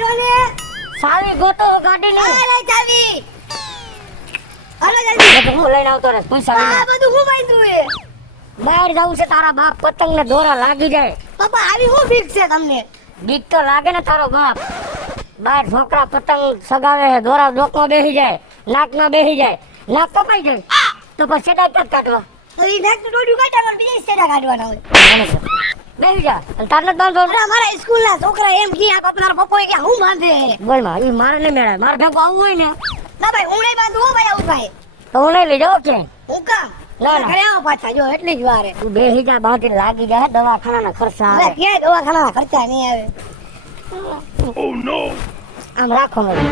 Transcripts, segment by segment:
હાલો ને સાવી ગોતો ગાડીની. હાલે ચાવી હાલો જલ્દી એ તો હું લઈને આવતો રે પૈસા આ લઈને. બધું હું બાંધ્યું હે બહાર જાવું છે તારા બાપ પતંગ ને દોરા લાગી જાય. પપ્પા આવી હું બીક છે તમને બીક તો લાગે ને તારો બાપ. બાર છોકરા પતંગ સગાવે છે, દોરા ડોકમાં બેસી જાય, નાકમાં બેસી જાય, નાક કપાઈ જાય તો પછી સેડા જ કાઢવા. તો ઈ નાક ડોડ્યું કાઢવાનું બીજી સેડા કાઢવાના હોય બેસી જા અને તારને જ બાંધો. અરે અમારા સ્કૂલના છોકરા એમ કે આ પપ્પાના પપ્પોએ કે હું બાંધે બોલ માં ઈ મારે નહીં મેળાય. મારે ભેગું આવવું હોય ને ના ભાઈ હું નહીં બાંધું હો ભાઈ આવું ભાઈ તો હું નહીં લઈ જાઉં કે હું કામ ના, ના. ઘરે આવો પાછા જો એટલી જ વાર હે તું બેસી જા બાંધી લાગી જાય દવાખાનાના ખર્ચા અરે આવે. ક્યાંય દવાખાના ખર્ચા નહીં આવે આમ રાખો મને.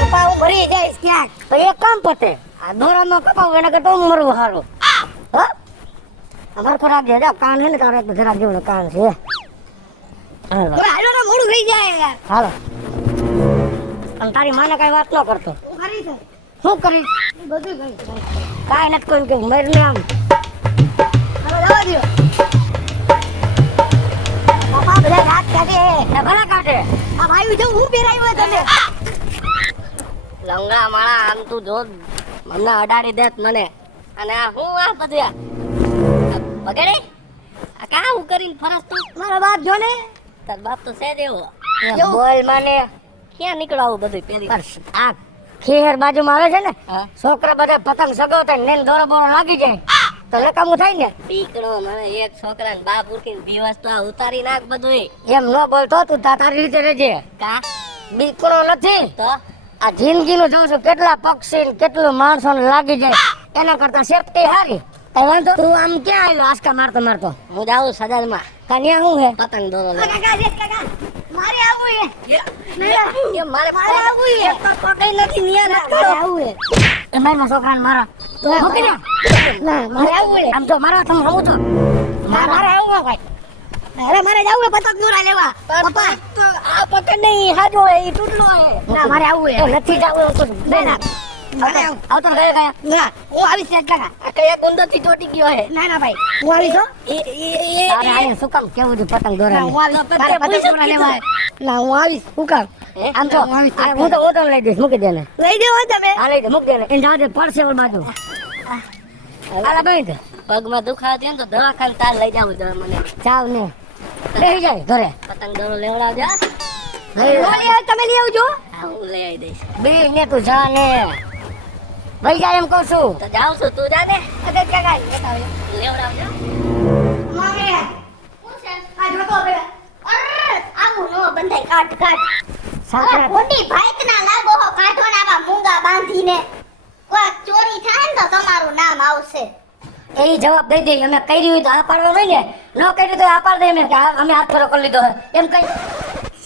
પપ્પા હું ભરી જઈશ ક્યાંક તો એક કામ પતે આ દોરામાં કપાવું એના કરતા હું મરવું સારું. હા અમારે ખોરાક છે જા કાન છે ને તારે એક જરા જેવું કાન છે. હાલો હવે હાલો ને મોડું થઈ જાય યાર હાલો. અને તારી માને કઈ વાત ન કરતો. હું કરીશ શું કરીશ? બધું કરીશ કાંઈ નથી કોઈ કે મરને આમ. હાલો જવા દ્યો પપ્પા બધા રાત કાઢે ને ભલા કાઢે. આ ભાઈ જો હું પહેરાયું તમે લંગડા માળા આમ તું જો મને અડાડી દેત મને. અને આ હું આ બધું વગેરે આ કા હું કરીને ફરસ તું? મારો બાપ જો ને તાર બાપ તો છે દેવો. કેવું? બોલ મને ક્યાં નીકળો આવું બધું પહેરી? આ ખેર બાજુમાં આવે છે ને છોકરા બધા પતંગ સગાવતા ને દોરો બોરો લાગી જાય તો લકામું થાય ને. પીકડો મને એક છોકરાને બાપ ઉઠીને દિવસ તો આ ઉતારી નાખ બધું. એમ ન બોલતો તું તારી રીતે રહેજે. કા બીકડો નથી તો આ જિંદગીનું જોઉં છું કેટલા પક્ષી ને કેટલું માણસો લાગી જાય એના કરતા સેફટી સારી. કઈ વાંધો તું આમ ક્યાં આવ્યો આસકા મારતો મારતો? હું જાઉં સજારમાં. કન્યા શું હે? પતંગ દોરો લે. કાકા દેખ કાકા મારે આવું હે મારે મારે આવું હે પકઈ નથી નિયા ના મારે આવું હે એ મારા છોકરાને મારા તો મૂકી દે. ના મારે આવું હે આમ તો મારા તમે સમું છો મારે આવું હે ભાઈ. અરે મારે જાવું હે પતંગ દોરા લેવા પપ્પા આ પતંગ નહીં હાજો હે ઈ તૂટલો હે. ના મારે આવું હે તો નથી જાવું તો ના ના મારે આવું આવતો ગયા ગયા ના હું આવીશ ને કાકા આ કયા ગુંદર થી ચોટી ગયો હે. ના ના ભાઈ હું આવીશ હો તારે આને શું કામ કેવું છે પતંગ ના દોરા હું આવીશ મારે પતંગ દોરા લેવા હે. ના હું આવીશ હું કામ આમ તો હું તો લઈ દઈશ મૂકી દે ને. લઈ દેવો તમે હા લઈ દે મૂકી દે ને એને જવા દે પડશે ઓલ બાજુ. હાલા બંધ પગમાં દુખાવા દે ને તો દવાખાને તાર લઈ જાવ મને ચાવ ને બેસી જાય ઘરે પતંગ દોરો લેવડાવજે. લઈ આવ તમે લઈ આવજો હા હું લઈ આવી દઈશ. બે ને તું જા ને ભાઈ જા એમ કહું છું. તો જાઉં છું તું જા ને અરે કાકા લેવડાવજો. મારે હું છે આ જોતો પેલા અરે આવું નો બંધાય કાટ કાટ સાંકળા ખોટી ભાઈકના લાગો હો કાઢો ને આવા મૂંગા બાંધીને કોઈ ચોરી થાય ને તો તમારું નામ આવશે એ જવાબ દઈ દે અમે કરી હોય તો આ પાડવા હોય ને ન કરી તો આ પાડ દે અમે કે અમે હાથ ફરો કરી લીધો એમ કઈ.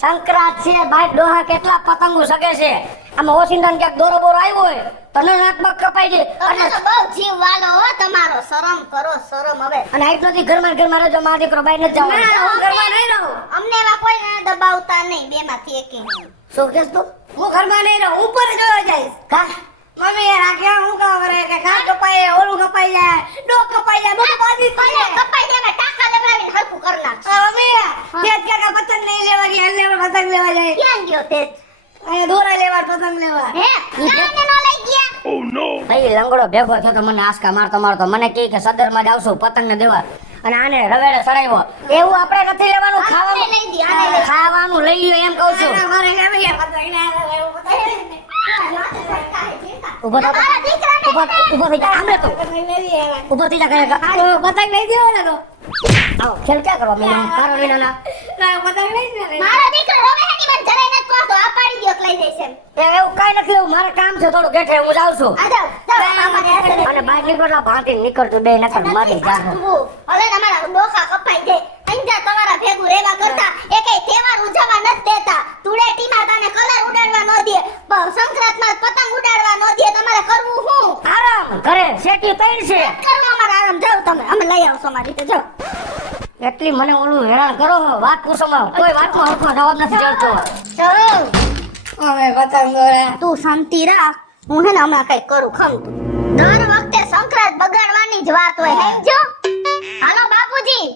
સંક્રાંત છે બાઈક ડોહા કેટલા પતંગો સગે છે આમાં ઓસિંદાને ક્યાંક દોરો બોરો આવ્યો હોય તો ન નાકમાં કપાઈ જાય તમે તો બહુ જીવ વાલો હો તમારો શરમ કરો શરમ હવે અને આઈટ નથી ઘરમાં રહેજો મારા દીકરો બાઈ નથી જવાનો. ના, હું ઘરમાં નહીં રહું અમને એવા કોઈ દબાવતા નહીં બેમાંથી એકે શું કહેશ તું? હું ઘરમાં નહીં રહું ઉપર જોવા જઈશ કા મમ્મી યાર આ ક્યાં હું કામ કરે કે ઘા કપાય ઓલું કપાઈ જાય ડોક કપાઈ જાય બધું બાજી થઈ જાય કપાઈ જાય ને ટાકા દબાવીને હરખું કર નાખ મમ્મી તેજ કાકા પતંગ નહીં લેવા ગયા એટલે આપણે પતંગ લેવા જાય ક્યાં ગયો તેજ અહીંયા દોરા લેવા પતંગ લેવા હે નાને નો લઈ ગયા ભાઈ લંગડો ભેગો થયો તો મને આસકા મારતો મને કહે કે સદરમાં જ આવશું પતંગ ને દેવા અને આને રવેડે સડાવ્યો. એવું આપણે નથી લેવાનું ખાવાનું નહીં દી આને લઈ ખાવાનું લઈ લ્યો એમ કહું છું. મારે કેમ ગયા પતંગ ને ઉભો થા ઉભો થઈ જા આમે તો ઉભો થઈ જા કરે પતંગ લઈ દેવો ને તો આવો ખેલ ક્યાં કરવા મેં કારો લઈને ના પતંગ લઈ દે મારો દીકરો હવે હેની મત જરાય ન કહો આ પાડી દયો લઈ જઈશ એમ એવું કઈ નથી લેવું મારે કામ છે થોડું ગેઠે હું જાઉં છું આ જાવ જાવ અને બહાર નીકળતા ભાંતી નીકળતું બે નકર મારી જાગો. હવે તમારા ડોખા કપાઈ જાય અંજા તમારા ભેગું રહેવા કરતા એકેય તહેવાર ઉજવવા નથી દેતા ધૂળેટીમાં તને કલર ઉડાડવા ન દે સંક્રાંતમાં પતંગ ઉડાડવા ન દે તમારે કરવું શું આરામ ઘરે શેકી તૈણ છે કરવું અમારે આરામ જાવ તમે અમે લઈ આવશો મારી રીતે જાવ એટલી મને ઓલું હેરાન કરો છો, વાત પૂછો માં કોઈ વાતમાં હરખો જવાબ નથી દેતો. ચલો હવે પતંગ દોરા તું શાંતિ રાખ હું હે ને હમણાં કઈ કરું ખમતું દર વખતે સંક્રાંત બગાડવાની જ વાત હોય સમજો હાલો બાપુજી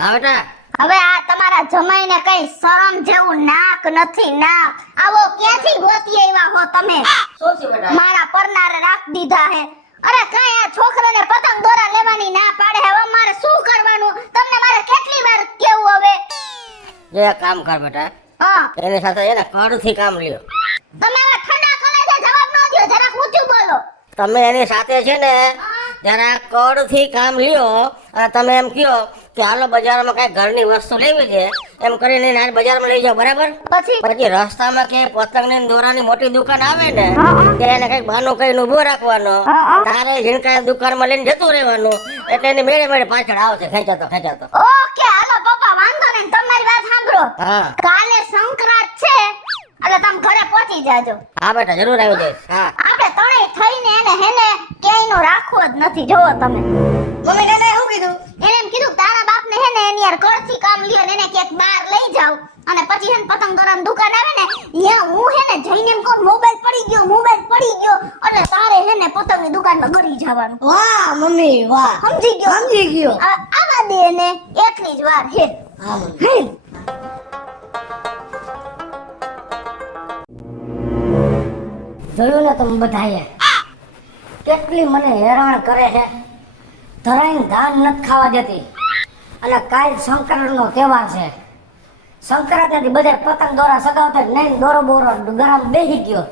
હા બેટા હવે આ તમારા જમાઈને કઈ શરમ જેવું નાક નથી નાક. આવો ક્યાંથી ગોતી આવ્યા હો તમે? શું છે બેટા? મારા પરનારે રાખ દીધા હે. અરે કઈ આ છોકરાને પતંગ દોરા લેવાની ના પાડે. હવે મારે શું કરવાનું? તમને મારે કેટલી વાર કેવું હવે? જે કામ કર બેટા, હા, એની સાથે એને કડથી કામ લ્યો. તમે હવે ઠંડા કલેજે જવાબ ન દ્યો. જરાક ઊંચું બોલો. તમે એની સાથે છે ને જરા કડથી કામ લ્યો અને તમે એમ કયો કે હાલો બજારમાં કઈ ઘરની વસ્તુ લેવી છે એમ કરીને એને હાલ બજારમાં લઈ જાઓ, બરાબર? પછી રસ્તામાં ક્યાંય પતંગની ને દોરાની મોટી દુકાન આવે ને ત્યારે એને કઈક બહાનું કઈને ઉભો રાખવાનો, તારે ઝીણકા દુકાનમાં લઈને જતું રહેવાનું, એટલે એની મેળે મેળે પાછળ આવશે ખેંચાતો ખેંચાતો. ઓકે હાલો પપ્પા, વાંધો નહીં. તમારી વાત સાંભળો. હા કાલે સંક્રાંત છે એટલે તમે ઘરે પહોંચી જાજો. હા બેટા, જરૂર આવી જઈશ. હા આપણે ત્રણેય થઈને એને હેને ક્યાંયનો રાખવો જ નથી. જોવો તમે. મમ્મી દાદા શું કીધું? એને એમ કીધું કે તારા બાપને હેને એની યાર કડથી કામ લ્યો ને એને ક્યાંક બહાર લઈ જાવ અને પછી હેને પતંગ દોરાની દુકાન આવે ને ત્યાં હું હેને જઈને એમ કહું મોબાઈલ પડી ગયો એટલે તારે હેને પતંગની દુકાનમાં ગળી જવાનું. વાહ મમ્મી વાહ, સમજી ગયો? સમજી ગયો. આવા દે ને એટલી જ વાર હે. હા મમ્મી. જોયું ને તમે બધાએ કેટલી મને હેરાન કરે છે. ધરાઈને ધાન નથી ખાવા દેતી. અને કાલ સંક્રાંતનો તહેવાર છે. સંક્રાંતિથી બધા પતંગ દોરા સગાવતા નહીં, દોરો બોરો ગરમ બેસી ગયો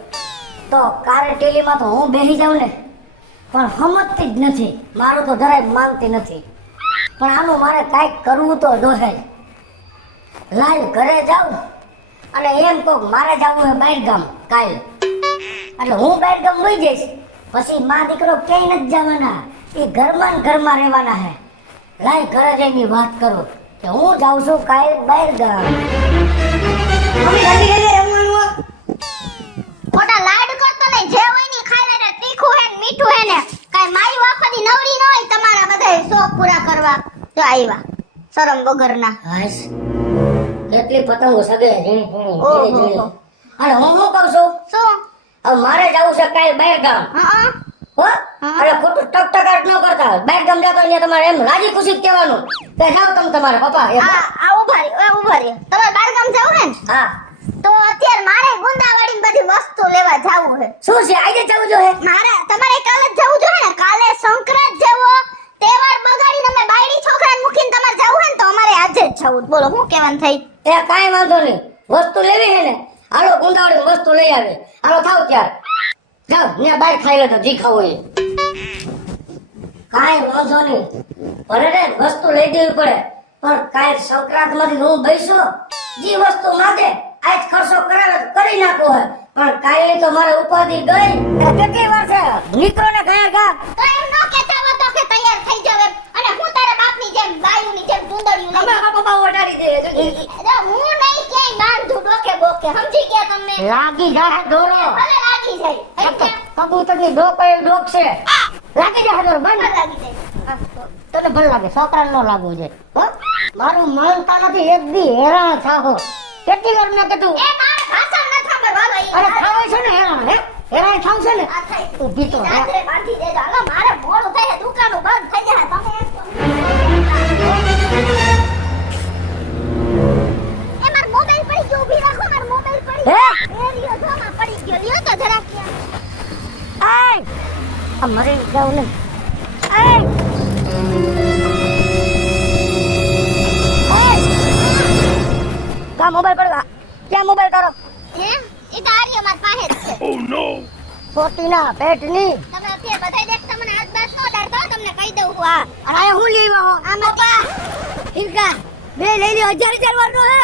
તો કારે ટેલીમાં તો હું બેસી જાઉં ને, પણ સમજતી જ નથી. મારું તો જરાય માનતી નથી. પણ આનું મારે કાંઈક કરવું તો જોહે. લાલ ઘરે જાઉં અને એમ કહું મારે જવું હે બહાર ગામ કાલ, એટલે હું બહાર ગામ વહી જઈશ. પછી માં દીકરો ક્યાંય નથી જવાના, એ ઘરમાં ને ઘરમાં રહેવાના હે. લાય ઘરે જઈને વાત કરું કે હું જાઉં છું કાલ બહાર ગામ. મમ્મી જલ્દી જલ્દી રમવાનું હો. ખોટા લાડ કરતો નહીં. જે હોય ને ખાઈ લેને. તીખું હે ને મીઠું હે ને. કાઈ મારી વાફાની નવરી ન હોય તમારા બધાય શોખ પૂરા કરવા. તો આવ્યા શરમ વગરના. હાશ કેટલી પતંગો સગે ઝીણી ઝીણી ઓહો. ઝીણી ઝીણી. અને હું શું કહું છું, શું? હવે મારે જવું છે કાલ બહાર ગામ. હા હો અરે ખોટું ટકટકાટ ન કરતા. બહાર ગામ જાતો અહીંયા તમારે એમ રાજી ખુશી જ કહેવાનું કે જાઓ તમે તમારે પપ્પા એમ. આ ઉભા રહ્યો. તમારે બાર ગામ જવું હે ને? હા તો અત્યારે મારે ગુંદાવાડીની બધી વસ્તુ લેવા જાવું હે. શું છે આજે જવું જોઈએ? તમારે કાલે જ જવું જોઈએ ને. કાલે સંક્રાંત જેવો તહેવાર બગાડીને અમે બાયડી છોકરાને મૂકીને તમારે જવું હે ને તો અમારે આજે જ જવું. બોલો શું કહેવાનું થઈ? એ કાંઈ વાંધો નહીં, વસ્તુ લેવી હે ને હાલો ગુંદાવડી વસ્તુ લઈ આવે. હાલો થાવ ત્યાર જાઓ ને બહાર ખાઈ લે તો જી ખાવું એ કાંઈ વાંધો નહીં. ભલે રે વસ્તુ લઈ દેવી પડે પણ કાલ સંક્રાંત માંથી હું બેસો જે વસ્તુ માંગે આજ ખર્ચો કરાવે તો કરી નાખો હે. પણ કાલની તો મારે ઉપાધિ ગઈ. એ કેટલી વાર છે નીકળો ને ગયા ગા. તો એમ ન કહેતા હો તો કે તૈયાર થઈ જાવ એમ. અને હું તારા બાપની જેમ બાયુની જેમ ગુંદડિયું લઈ તમે પપ્પા ઓટાડી દે જલ્દી. હું નહીં ક્યાંય બાંધું ડોકે બોકે. સમજી ગયા તમને? લાગી જાય દોરો ભલે લાગી જાય. સમજ્યા? કબૂતરની ડોક એ ડોક છે. લાગી જાય દોરો ભલે બંધ. લાગી જાય. તને ભલે લાગે છોકરાને ન લાગવું જોઈએ. હો મારું માનતા નથી. એક દી હેરાન થાહો. કેટલી વાર મેં કીધું એ મારે ભાષણ ન સાંભળવાનો ઈ. અરે ખાવ છે ને હેરાન હે હેરાન થાવ છે ને આ થઈ. ઊભી તો હે. રાત્રે બાંધી દેજો. હાલો મારે મોડું થાય છે. દુકાનો બંધ થઈ જાય. તમે એમ કહો. એ મારો મોબાઈલ પડી ગયો. ઊભી રાખો. મારો મોબાઈલ પડી હે? ગયો. એ લ્યો જો માં પડી ગયો. લ્યો તો જરાક ત્યાં. આય આ મરી જાવ ને. આય કા મોબાઈલ પર ક્યાં મોબાઈલ તારો? હે? એ તો આર્ય માર પાસે જ છે. ખોટીના પેટની. તમે અત્યારે બધાય દેખતા મને હાથ બાથ નો ડરતો. તમને કહી દઉં હું. આ અને આ હું લેવા હો આ પપ્પા હિરકા બે લઈ લ્યો 1000 વારનો હે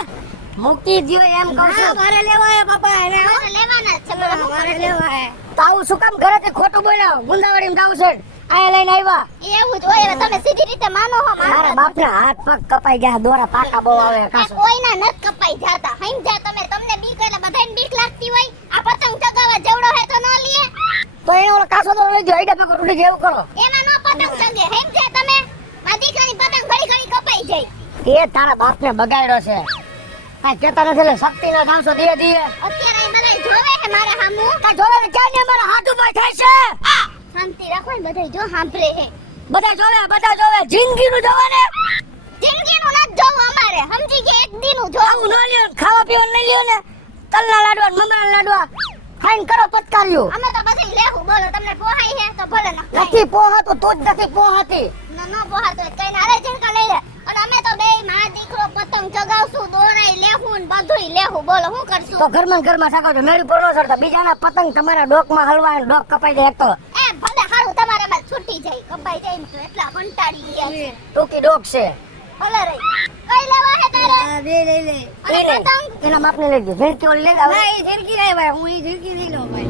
મૂકી દ્યો એમ કહું છું. મારે લેવા હે પપ્પા એને. મારે લેવાના જ છે. બોલો શું મારે કરશું? લેવા હે. તો આવું શું કામ ઘરેથી ખોટું બોલ્યા? ગુંદાવાડીમાં જાવ છે આયા લઈને આવ્યા. એવું જ હોય. હવે તમે સીધી રીતે માનો હો. મારા બાપના હાથ પગ કપાઈ ગયા. દોરા પાકા બહુ આવે કાસો. કોઈના નથ કપાઈ જાતા. સમજ્યા તમે? તમને બીક એટલે બધાને બીક લાગતી હોય. આ પતંગ ચગાવવા જેવડો હે તો ન લે. તો એને ઓલો કાસો દોરો લઈ જાઓ. આઈડા પગ તૂટી જેવું કરો. એમાં નો પતંગ ચગે. સમજ્યા તમે? મારી દીકરાની પતંગ ઘડી ઘડી કપાઈ જાય. એ તારા બાપને બગાડ્યો છે. કાંઈ કહેતા નથી એટલે શક્તિના જાવશો ધીરે ધીરે. અત્યારે આ બધાય જોવે છે મારે હામું. કાંઈ જોવે ને ક્યાં ને મારા હાથ ઉપર થાય છે. શાંતિ રાખો ને. બધાય જો સાંભળે હે. બધા જોવે જિંદગીનું જોવે ને. જિંદગીનું નથી જોવું અમારે, સમજી ગયા? એક દીનું જોવું. આવું ન લ્યો, ખાવા પીવાનું નહીં લ્યો ને, તલના લાડવા ને મમરાના લાડવા ખાઈને કરો પચકાર્યો. અમે તો પછી લેવું, બોલો તમને પોહાય છે તો ભલે ના ખાય. નથી પોહાતું તો જ નથી પોહાતી. ન પોહાતો હોય કઈ ના રે ઝીણકા લઈ લે. અને અમે તો બે માં દીકરો પતંગ ચગાવશું, દોરાઈ લેવું ને બધુંય લેવું, બોલો શું કરશું? તો ઘરમાં ને ઘરમાં સાકો છો, મેળી પર ન ચડતા, બીજાના પતંગ તમારા ડોકમાં હલવાય ને ડોક કપાઈ જાય. એક તો એ ભલે હારું તમારે માં છૂટી જાય, કપાઈ જાય ને તો એટલા કંટાળી ગયા છે. ટૂંકી ડોક છે. ભલે રહી. કઈ લેવા હે તારે? આ બે લઈ લે. અને એ નહીં. પતંગ? એના માપને લઈ ગયો. ઝીણકી ઓલી લઈ ના એ ઝીણકી લઈ ભાઈ, હું એ ઝીણકી લઈ લઉં ભાઈ.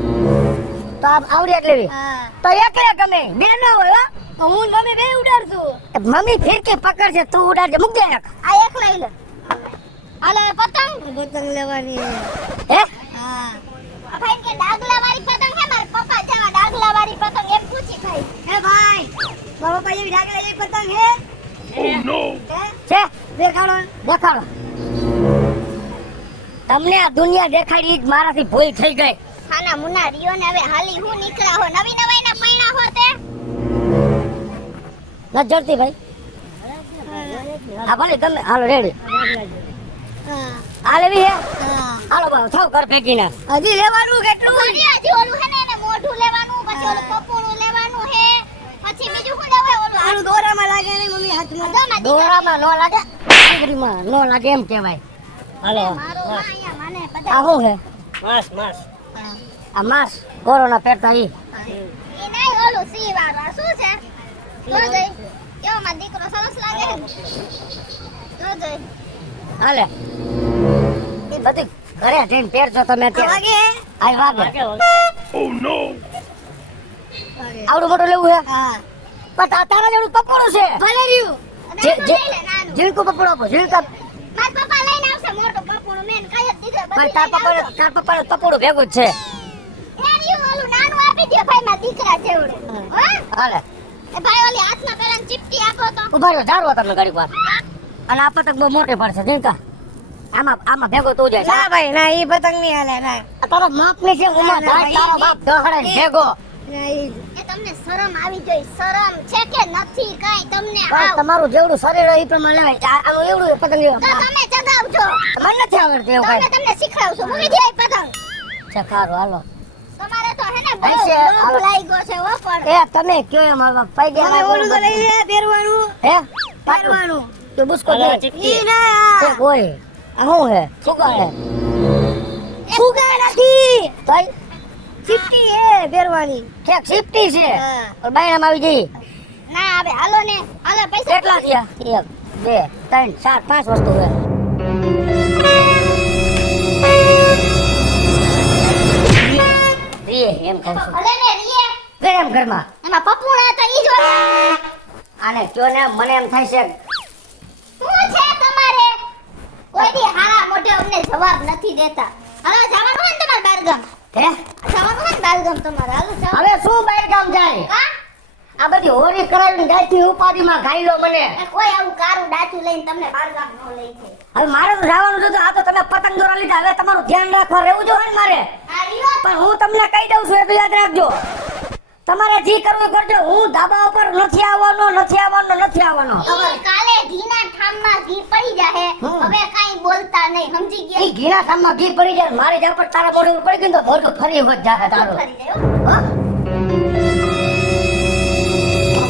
તો આ આવડ્યા લેવી. હા તો એકલે ગમે બે ન હોય હો. તો હું ને મમ્મી બે ઉડાડશું. મમ્મી ફિરકી પકડશે, તું ઉડાડજે, મૂક દે એક. આ એક લઈ લે. હાલે પતંગ. પતંગ લેવાની હે હા ભાઈ કે ડાગલા વાળી પતંગ હે, મારા પપ્પા જેવા ડાગલા વાળી પતંગ એમ પૂછી ભાઈ. હે ભાઈ મારા પપ્પા જેવી ડાકલા જેવી પતંગ હે છે દેખાડો દેખાડો. તમને આ દુનિયા દેખાડી ઈ જ મારાથી ભૂલ થઈ ગઈ. ખાના મુના રિયો ને હવે હાલી હું નીકળ્યા હો, નવી નવાઈ ના પૈણા હો તે. ન જડતી ભાઈ. હા ભલે તમે હાલો રેડી. હા આ લેવી હે. હા હાલો બાવ થાવ કર ફેંકીને. હજી લેવાનું કેટલું વળી હજી ઓલું હે ને એને મોઢું લેવાનું, પછી ઓલું પપોણું લેવાનું હે, પછી બીજું શું લેવાય ઓલું આનું દોરામાં લાગે નહીં મમ્મી હાથમાં આમાં દોરામાં ન લાગે, આંગળીમાં ન લાગે એમ કહેવાય. હાલો મારો માં અહીંયા મને આ બધા શું હે? આ માસ કોરોના પેટતા ઈ. ઈ નહીં ઓલું સીવાળું. આ શું છે? જો જોઈ કેવો માં દીકરો સરસ લાગે છે ને? જો જોઈ હાલે એ બધી ઘરે જઈને પહેરજો તમે અત્યારે. વાગે આય વાગે. વાગે આવડું મોટું લેવું હે? હા પણ આ તારા જેવડું પપોડું છે. ભલે રહ્યું નાનું લઈ લે, નાનું. ઝીણકું પપોડું આપો, ઝીણકા. મારા પપ્પા લઈને આવશે મોટું પપોણું, મેં કહી જ દીધું, પણ બધી લઈને આવજો. તાર પપ્પાનું પપોડું ભેગું જ છે. એ રહ્યું ઓલું નાનું આપી દ્યો ભાઈ મારા દીકરા જેવડું. હો? હાલે એ ભાઈ ઓલી હાથમાં પેલા ચીપટી આપો તો. ઉભા રહ્યો, ધારવા તમને ઘડીક વાર. અને આ પતંગ બહુ મોટી પડશે ઝીણકા. આમાં ભેગો તું જાય. ના ભાઈ ના ઈ પતંગ નહીં હાલે ના આ તારો માપ ની છે ઉમર, તારો બાપ દહડે ભેગો. ના ઈ એ તમને શરમ આવી જોઈ, શરમ છે કે નથી કાઈ તમને પણ આવ. તમારું જેવડું શરીર હોય એ પ્રમાણે લેવાય. આનું એવડું પતંગ તો લેવા. તમે ચગાવજો, મને નથી આવડતું એવું તમને કાંઈ. તમને શીખડાવશું. મૂકી દે આ પતંગ. છે ખારું, હાલો. તમારે તો હે ને હશે, બહુ હાલો. લાગ્યો છે હો પણ. એ તમે કયો એમ હવે પૈ હવે ગયા ઓલું તો લઈ લે પહેરવાનું હે પહેરવાનું તું બુસ્કો દે. ઈ ના છે કોઈ આ શું હે શું કહે ફુગા નથી તઈ ચીપટી હે પહેરવાની ઠેક સિફ્ટી છે હા બાયણામાં આવી જઈ. ના હવે હાલો ને, હાલો પૈસા. કેટલા થયા? 1 2 3 4 5 વસ્તુ હે. રીએ એમ કહું છું. ભલે ને રીએ. બે એમ ઘરમાં એમાં પપુણા તો ઈ જ હોય. આને કયો ને મને એમ થાય છે શું છે તમારે? કોઈ દી હારા મોઢે અમને જવાબ નથી દેતા. હાલો જવાનું હોય ને તમારે બારગામ. હે જવાનું હોય ને બારગામ તમારે. હાલો જાઓ. હવે શું બહાર ગામ જાય? કા? આ બધી હોરી કરાવીને ગાયથી ઉપાધિમાં ગાયલો મને. એ કોઈ આવું કારું ડાચું લઈને તમને બારગામ ન લઈ જાય. હવે મારે તો જવાનું છે તો આ તો તમે પતંગ દોરા લીધા, હવે તમારું ધ્યાન રાખવા રહેવું જોઈએ ને મારે. આ રીયો. પણ હું તમને કહી દઉં છું એ તો યાદ રાખજો. તમારે જે કરવું એ કરજો. હું ધાબા ઉપર નથી આવવાનો. ઈ કાલે ઘીના ઠામમાં ઘી પડી જાહે. હમ. હવે કાઈ બોલતા નહીં, સમજી એ ગયા? ઘીના ઠામમાં ઘી પડી જાય, મારી જા પર તારા મોઢે ઉપર પડી ગયું તો મોઢું ફરી હોત જાહે તારું. ફરી જાય હો. હો?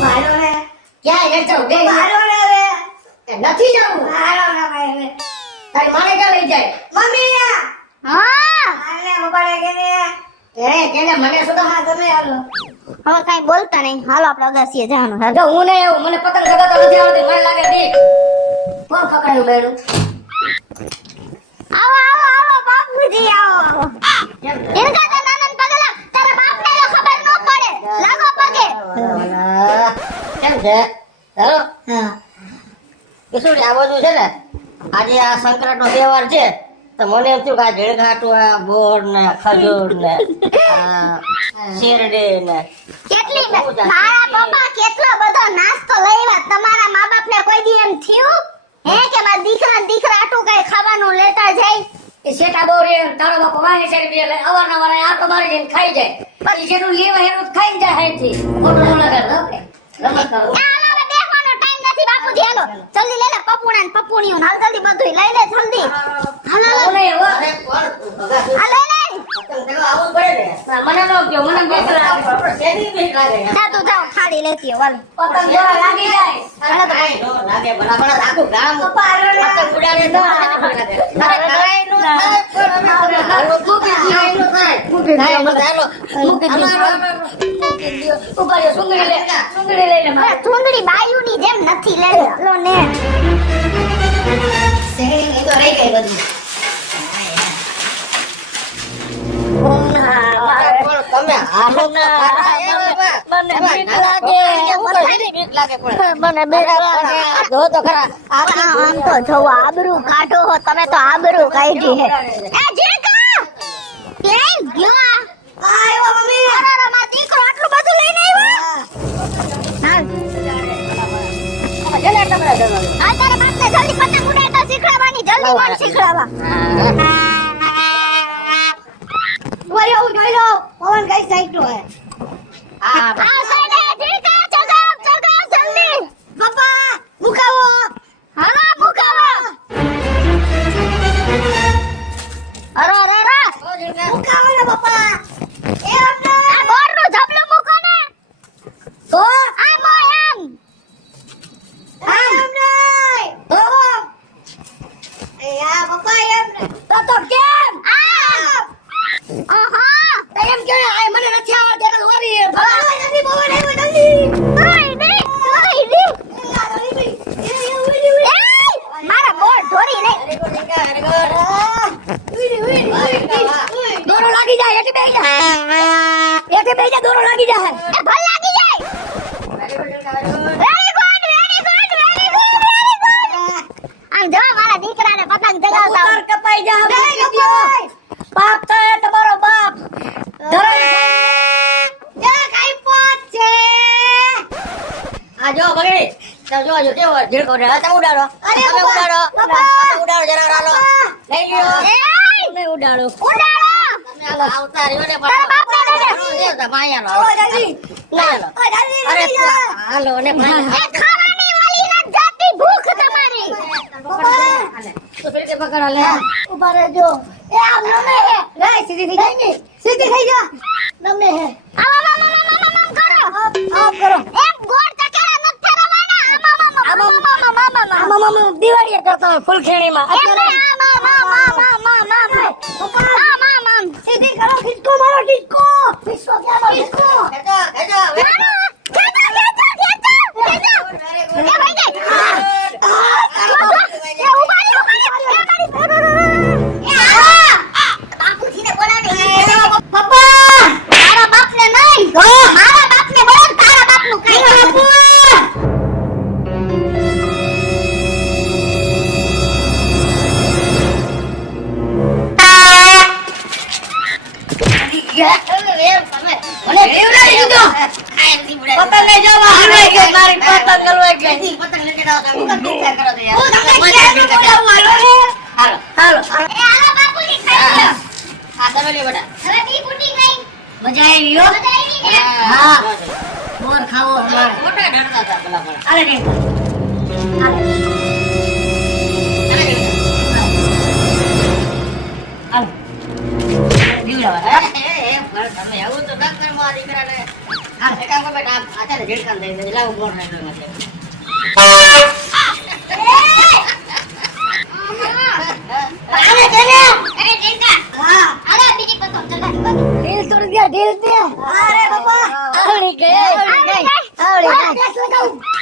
હાલો ને ક્યાંય નથી જવું, બે હાલો ને હવે એ નથી જવું. હાલો ને ભાઈ હવે તારી માને ક્યાં લઈ જાય? મમ્મી હા. આને પપ્પાને કેને કેને મને શું તો હા તમે હાલો હવે કાઈ બોલતા નહીં. હાલો આપણે અગાસીએ જવાનું. હાલો. જો હું નહીં આવું, મને પતંગ ચગાવતા નથી આવડતી, મને લાગે દી કોણ પકડાયું બેડું? આવો આવો આવો બાપુજી આવો. કેમ છે? એનકા તો નાનન પગે લાગ. તારા બાપને જો ખબર ન પડે. લાગો પગે. કેમ છે? હેલો હા કિશોર, આ બધું છે ને આજે આ સંક્રાંતનો તહેવાર છે તો મને એમ થયું કે આ ઝીણઘાટું, આ બોર ને ખજૂર ને આ શેરડી ને કેટલી મારા પપ્પા કેટલો બધો નાસ્તો લાવ્યા. તમારા મા બાપને કોઈ દી એમ થયું હે કે મારા દીકરા ને દીકરા આટલું કઈ ખાવાનું લેતા જાય? એ શેટા બોરી તારો બાપો વાહે શેરડી એટલે અવારનવાર આટો મારી જઈને ખાઈ જાય. પછી જેનું લેવા એનું જ ખાઈને જાય હાઈથી. ખોટું ન લગાડ. ઓકે રમત કરો. હાલો હવે બેસવાનો ટાઈમ નથી બાપુજી. હાલો જલ્દી લઈ લે પપુણા ને પપુણીઓ હાલ જલ્દી બધું લઈ લે જલ્દી હાલ હાલ મને એવો હાલ લઈ લે પતંગ ચગાવવા આવવું પડે ને મને નો કયો મને બીક લાગે શેની બીક લાગે જા તું જાવ ખાડી લેતી હો વાલ પતંગ દોરા લાગી જાય હાલો તો કાઈ નો લાગે બરાબર આખું ગામ પતંગ ઉડાડે તો અરે કાઈ નો ચુંદડી બાયુની જેમ નથી લે લો ને આમ તો જોવો આબરૂ કાઢો હો તમે તો આબરૂ કાઢી હે એ જીકા કેમ ગયો આવ્યો મમ્મી અરે મારા દીકરો આટલું બધું લઈને આવ્યો હા તારે બાપને જલ્દી પતંગ ઉડાડતા શીખડાવવાની જલ્દી મને શીખડાવા વળી હું જોઈ લો પવન કઈ સાઈડ નો હે આ સાઈડે જીકા ચગાવ જલ્દી પપ્પા મુકાવો હા મુકાવો અરે મુકાવો ને પપ્પા એ આપને આ બોરનું ઝબલું મૂકો ને તો આ મોયમ આમ નહીં તો એ આ પપ્પા એમ તો કેમ આહા એમ કે આ મને નથી આવડતું એટલે વરી ભગાવા નથી પવન આવ્યો જલ્દી મારા બોર ઢોરી નહીં દોરો લાગી જાય એટલે બેહી જા દોરો લાગી જાય એ ભલ લાગી જાય વેરી ગુડ આમ જો મારા દીકરાને પતંગ ચગાવતા ઉતાર કપાઈ જા બાપ તો એ તમારો બાપ આ જો બગડી તો જો કેવો ઝીણકો ને તમે ઉડાડો તમે ઉડાડો ઉડાડો જરા રાલો લઈ ગયો તમે ઉડાડો ઉડાડો તમે હાલો આવતા રહ્યો ને તારા બાપને દે તો માયાનો જલ્દી હાલો અરે હાલો ને એ ખાવાની વાલી ન જાતી ભૂખ તમારી તો ફરી તે પકડો લે ઉભા રહેજો એ આમ નમે હે લે સીધી થઈ જાય ને સીધી થઈ જા નમે હે આમ કરો આપ કરો એમ ગોળ ટકેરા ન ફેરવાના આમાં દિવાળી કરતા હોય ફૂલખેણીમાં સીધી કરો ખિસકો મારો ખિસકો ખિસકો ક્યાં મારો ખિસકો મજા આવી હો હા બોર ખાવો અમારે મોટા ડરતા હતા ભલા ભલા અરે દે અરે જીવડા એ પર તમે આવું તો કામ કર મારી દીકરાને હા એ કામ કર બેટા આ ચાલે ઝડકામ દઈ દે લાવ બોર નાખો મને ઢીલ તોડ ગયા ઢીલ દે અરે બાપા આવડી ગઈ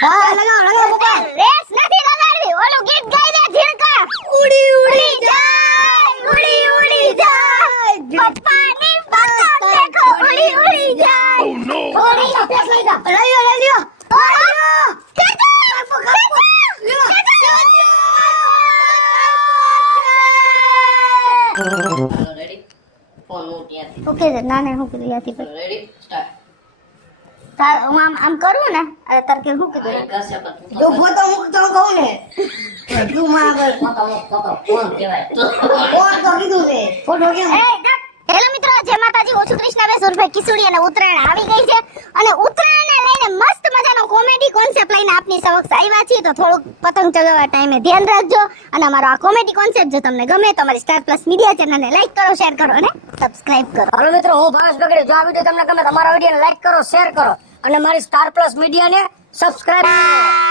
હા લગાવ બાપા રેસ નથી લગાડવી ઓલું ગીત ગાઈ દે ઝીણકા ઉડી ઉડી ઉડી જાય પપ્પાની પતંગ દેખો ઉડી જાય ઓડી પેસ લઈ જા લઈ લ્યો રેડી ફોન ઉઠ્યા ઓકે નાને હું કીધું યાથી પર રેડી સ્ટાર્ટ તાર હું આમ કરું ને અરે તાર કે હું કીધું કશે જો ફોટો મૂક તો કહું ને તું મારા ફોન કહેવાય ફોન તો કીધું ને ફોટો કેમ હેલો મિત્રો જય માતાજી ઓછું કૃષ્ણ બે સુરભાઈ કિસુડી અને ઉત્તરાયણ આવી ગઈ છે અને ઉત્તરાયણને લઈને મસ્ત મજાનો કોમેડી કોન્સેપ્ટ લઈને આપની સમક્ષ આવ્યા છીએ, તો થોડુંક પતંગ ચગાવવા ટાઈમે ધ્યાન રાખજો. અને અમારો આ કોમેડી કોન્સેપ્ટ જો તમને ગમે તો અમારી સ્ટાર પ્લસ મીડિયા ચેનલને લાઈક કરો, શેર કરો અને સબસ્ક્રાઇબ કરો. હાલો મિત્રો, હું ભાવેશ બગડી. જો આ વિડીયો તમને ગમે તો અમારા વિડીયોને લાઈક કરો, શેર કરો અને મારી સ્ટાર પ્લસ મીડિયાને સબસ્ક્રાઇબ કરો.